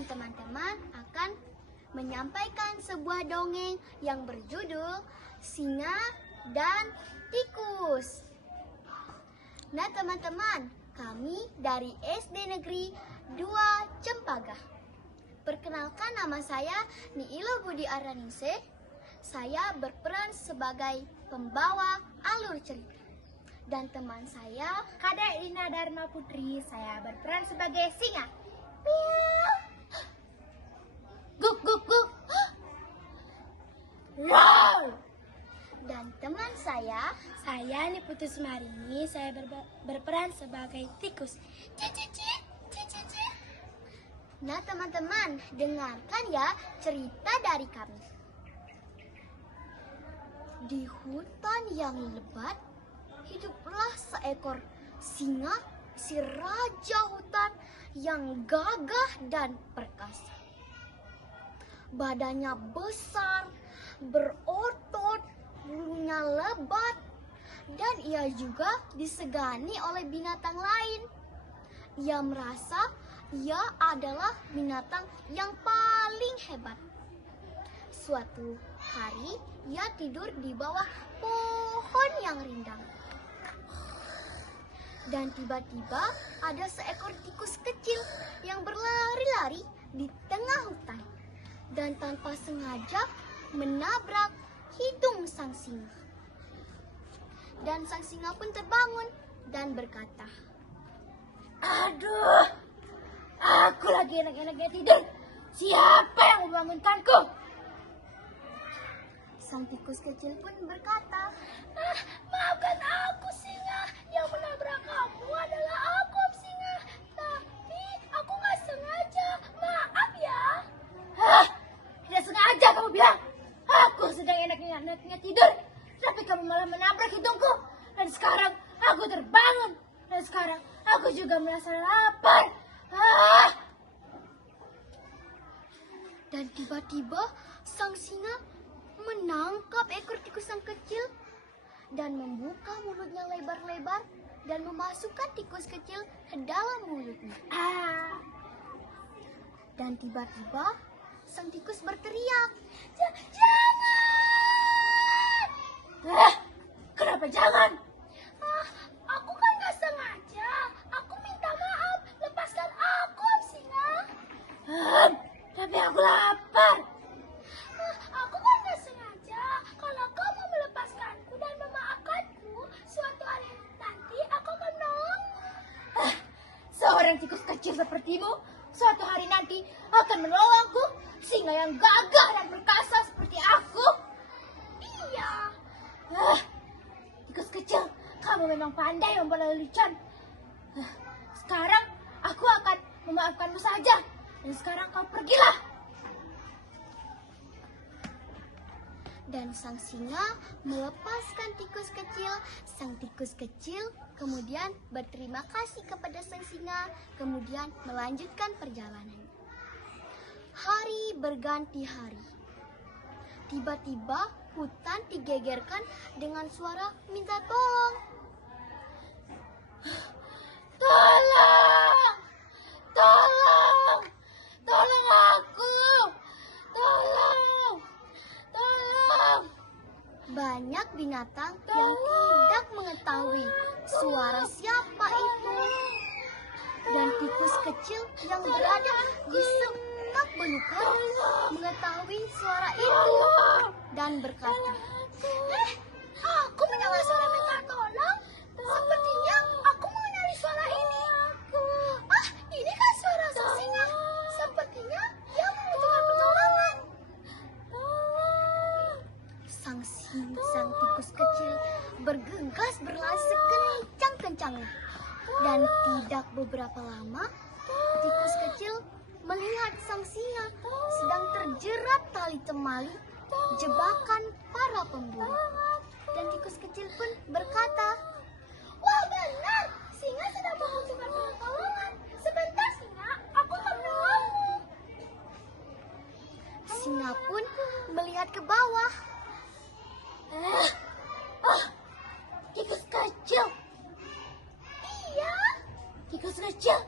dan teman-teman akan menyampaikan sebuah dongeng yang berjudul Singa dan Tikus. Nah teman-teman, kami dari SD Negeri 2 Cempaka. Perkenalkan, nama saya Niilo Budi Ardaningse. Saya berperan sebagai pembawa alur cerita. Dan teman saya Kadek Lina Dharma Putri, saya berperan sebagai singa. Guk guk guk. Wow. Dan teman saya Niputu Sumarini, saya berperan sebagai tikus. Nah teman-teman, dengarkan ya cerita dari kami. Di hutan yang lebat, hiduplah seekor singa, si raja hutan yang gagah dan perkasa. Badannya besar, berotot, bulunya lebat, dan ia juga disegani oleh binatang lain. Ia merasa ia adalah binatang yang paling hebat. Suatu hari, ia tidur di bawah pohon yang rindang. Dan tiba-tiba ada seekor tikus kecil yang berlari-lari di tengah hutan. Dan tanpa sengaja menabrak hidung sang singa. Dan sang singa pun terbangun dan berkata, Aduh, aku lagi enak-enaknya tidur. Siapa yang membangunkanku? sang tikus kecil pun berkata, Maafkan aku, singa. Yang menabrak kamu adalah aku, singa. Tapi aku nggak sengaja. Maaf ya. Tidak sengaja kamu bilang. Aku sedang enak-enaknya tidur. Tapi kamu malah menabrak hidungku. Dan sekarang aku terbangun. Dan sekarang aku juga merasa lapar. dan tiba-tiba sang singa menangkap ekor tikus yang kecil dan membuka mulutnya lebar-lebar dan memasukkan tikus kecil ke dalam mulutnya. Dan tiba-tiba sang tikus berteriak, Jangan! Kenapa jangan? Aku kan gak sengaja. Aku minta maaf. Lepaskan aku, singa. Tapi aku lapar. Aku kan gak sengaja. Kalau kamu melepaskanku dan memaafkanku, suatu hari nanti aku akan menolongmu. Seorang tikus kecil sepertimu, suatu hari nanti akan menolongku. Singa yang gagah dan perkasa seperti aku. Iya. Tikus kecil, kamu memang pandai membuat lelucon. Sekarang aku akan memaafkanmu saja. Dan sekarang kau pergilah. dan sang singa melepaskan tikus kecil. Sang tikus kecil kemudian berterima kasih kepada sang singa, kemudian melanjutkan perjalanan. Hari berganti hari. Tiba-tiba hutan digegerkan dengan suara minta tolong. Tolong! Tolong! Tolong aku! Tolong! Tolong! Banyak binatang yang tidak mengetahui suara siapa itu. Dan tikus kecil yang berada di semak belukar mengetahui suara itu dan berkata, Aku mendengar suara minta tolong. Sepertinya aku mengenali suara ini. Ini kan suara sang singa. Sepertinya dia membutuhkan pertolongan. sang tikus kecil bergegas berlari sekencang-kencangnya. Dan tidak beberapa lama, tikus kecil melihat sang singa sedang terjerat tali temali jebakan para pemburu. Dan tikus kecil pun berkata, Wah, benar. Singa sedang membutuhkan pertolongan. Sebentar, singa. Aku akan menolongmu. singa pun melihat ke bawah. Tikus kecil. Iya. Tikus kecil.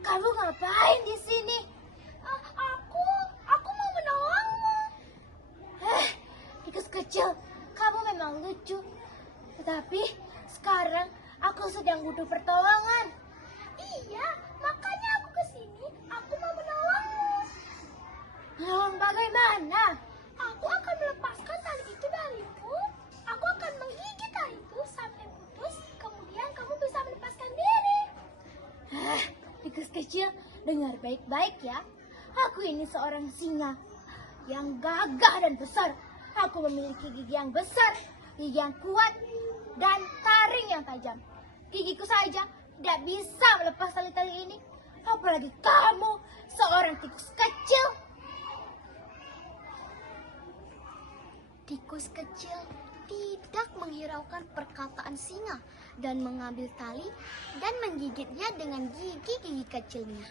Kamu ngapain di sini? kamu memang lucu. Tetapi sekarang aku sedang butuh pertolongan. Iya, makanya aku kesini. Aku mau menolongmu. Menolong bagaimana? Aku akan melepaskan tali itu darimu. Aku akan menggigit tali itu sampai putus. Kemudian kamu bisa melepaskan diri. Tikus kecil, dengar baik-baik ya. Aku ini seorang singa yang gagah dan besar. Aku memiliki gigi yang besar, gigi yang kuat, dan taring yang tajam. Gigiku saja tidak bisa melepas tali-tali ini. Apalagi kamu, seorang tikus kecil. Tikus kecil tidak menghiraukan perkataan singa dan mengambil tali dan menggigitnya dengan gigi-gigi kecilnya.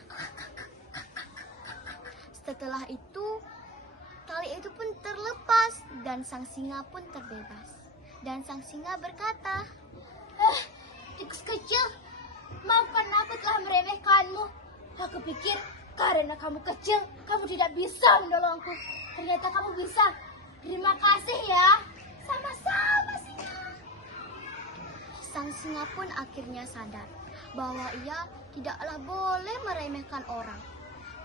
Setelah itu, tali itu pun terlepas dan sang singa pun terbebas. Dan sang singa berkata, Tikus kecil, maafkan aku telah meremehkanmu. Aku pikir karena kamu kecil, kamu tidak bisa menolongku. Ternyata kamu bisa. Terima kasih ya. Sama-sama, singa. sang singa pun akhirnya sadar bahwa ia tidaklah boleh meremehkan orang.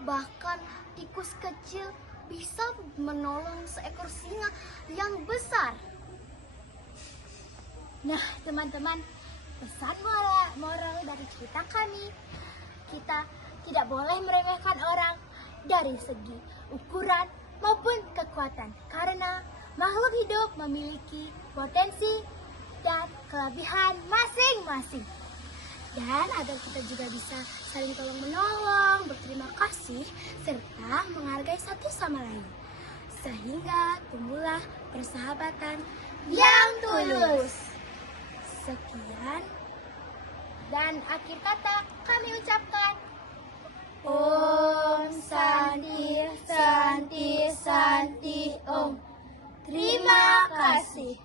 Bahkan tikus kecil bisa menolong seekor singa yang besar. Nah, teman-teman, pesan moral dari cerita kami, kita tidak boleh meremehkan orang dari segi ukuran maupun kekuatan, karena makhluk hidup memiliki potensi dan kelebihan masing-masing. Dan agar kita juga bisa saling tolong-menolong, berterima kasih, serta menghargai satu sama lain, sehingga tumbuhlah persahabatan yang tulus. Sekian, dan akhir kata kami ucapkan Om Santi Santi Santi Om. Terima kasih.